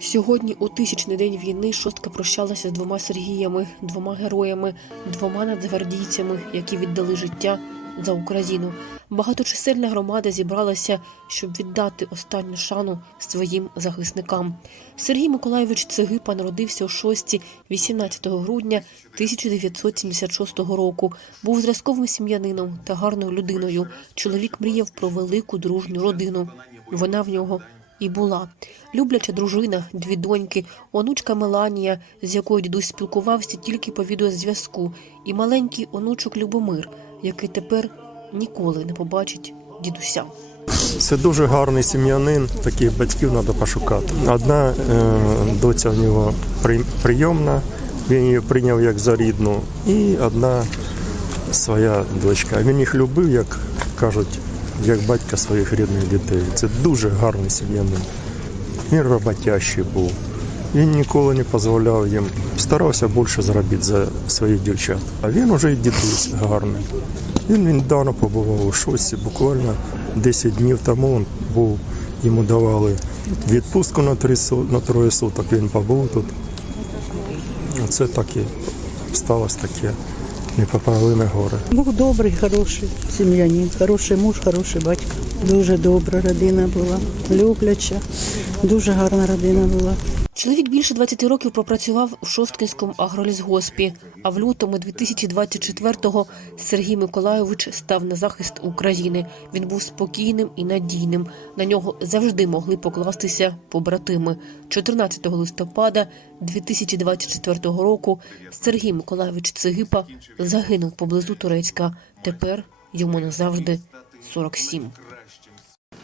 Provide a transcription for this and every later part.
Сьогодні, у тисячний день війни, шостка прощалася з двома Сергіями, двома героями, двома нацгвардійцями, які віддали життя за Україну. Багаточисельна громада зібралася, щоб віддати останню шану своїм захисникам. Сергій Миколайович Цегипа народився у шості 18 грудня 1976 року. Був зразковим сім'янином та гарною людиною. Чоловік мріяв про велику дружню родину. Вона в нього і була. Любляча дружина, дві доньки, онучка Меланія, з якою дідусь спілкувався тільки по відеозв'язку, і маленький онучок Любомир, який тепер ніколи не побачить дідуся. Це дуже гарний сім'янин, таких батьків треба пошукати. Одна е, доця в нього при, прийомна, він її прийняв як за рідну, і одна своя дочка. Він їх любив, як кажуть, як батька своїх рідних дітей. Це дуже гарний сім'янин. Він роботящий був. Він ніколи не дозволяв їм. Старався більше заробити за своїх дівчат. А він уже і дідусь гарний. Він недавно побував у шоці, буквально 10 днів тому він був, йому давали відпустку на, три, на троє суток, він побув тут. Так і сталося таке непоправиме гори. Був добрий, хороший сім'янин, хороший муж, хороший батько. Дуже добра родина була, любляча, дуже гарна родина була. Чоловік більше 20 років пропрацював у Шосткинському агролісгоспі, а в лютому 2024-го Сергій Миколайович став на захист України. Він був спокійним і надійним. На нього завжди могли покластися побратими. 14 листопада 2024 року Сергій Миколайович Цигипа загинув поблизу Турецька. Тепер йому назавжди 47.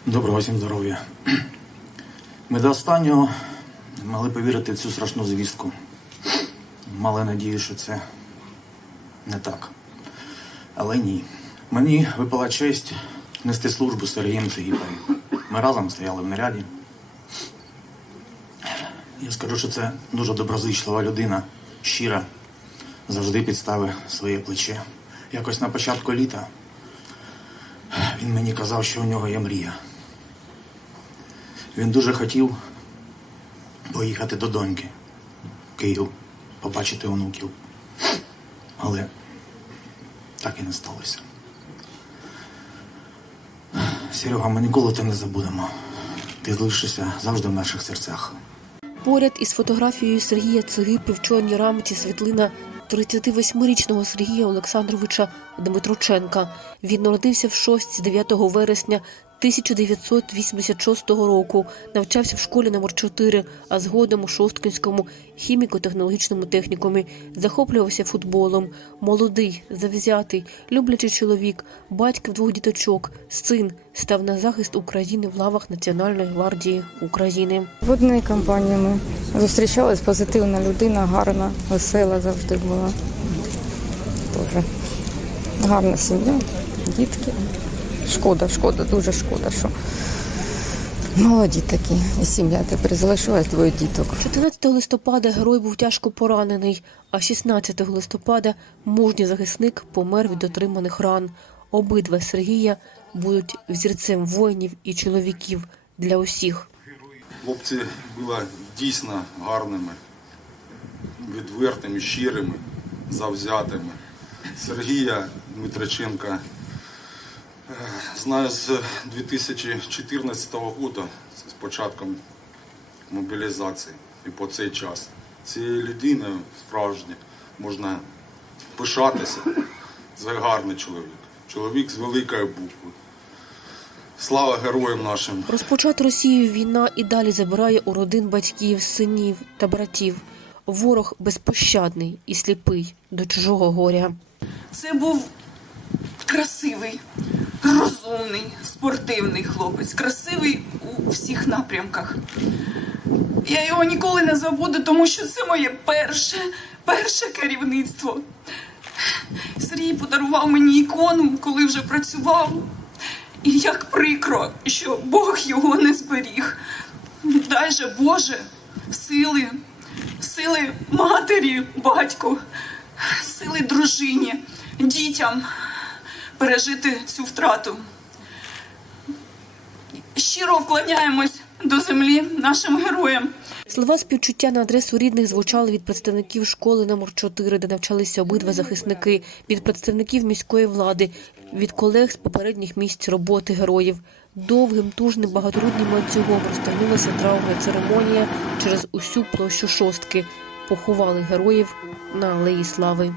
Доброго всім здоров'я. Ми до останнього могли повірити в цю страшну звістку. Мали надію, що це не так. Але ні. Мені випала честь нести службу Сергієм Цегіпою. Ми разом стояли в наряді. Я скажу, що це дуже доброзичлива людина, щира, завжди підставив своє плече. Якось на початку літа він мені казав, що у нього є мрія. Він дуже хотів поїхати до доньки в Київ, побачити онуків. Але так і не сталося. Серега, ми ніколи тебе не забудемо. Ти залишишся завжди в наших серцях. Поряд із фотографією Сергія Цигипи в чорній рамці світлина 38-річного Сергія Олександровича Дмитроченка. Він народився в Шостці 9 вересня 1986 року, навчався в школі номер 4, а згодом у Шосткинському хіміко-технологічному технікумі, захоплювався футболом. Молодий, завзятий, люблячий чоловік, батько двох діточок, син став на захист України в лавах Національної гвардії України. В одній компанії ми зустрічались, позитивна людина, гарна, весела завжди була. Дуже гарна сім'я, дітки. Шкода, шкода, дуже шкода, що молоді такі. І сім'я тепер залишилась двоє діток. 14 листопада герой був тяжко поранений, а 16 листопада мужній захисник помер від отриманих ран. Обидва Сергія будуть взірцем воїнів і чоловіків для усіх. Хлопці були дійсно гарними, відвертими, щирими, завзятими. Сергія Дмитриченка знаю з 2014 року, з початком мобілізації і по цей час. Цією людиною справжньо можна пишатися. Це гарний чоловік. Чоловік з великої букви. Слава героям нашим! Розпочата Росією війна і далі забирає у родин батьків, синів та братів. Ворог безпощадний і сліпий до чужого горя. Це був красивий, розумний, спортивний хлопець, красивий у всіх напрямках. Я його ніколи не забуду, тому що це моє перше, перше керівництво. Сергій подарував мені ікону, коли вже працював. І як прикро, що Бог його не зберіг. Дай же Боже сили, сили матері, батьку, сили дружині, дітям пережити цю втрату. Щиро вклоняємось до землі нашим героям Слова співчуття на адресу рідних звучали від представників школи номер 4, де навчалися обидва захисники, від представників міської влади, від колег з попередніх місць роботи героїв. Довгим, тужним, багаторудним ланцюгом розтягнулася траурна церемонія через усю площу шостки. Поховали героїв на алеї слави.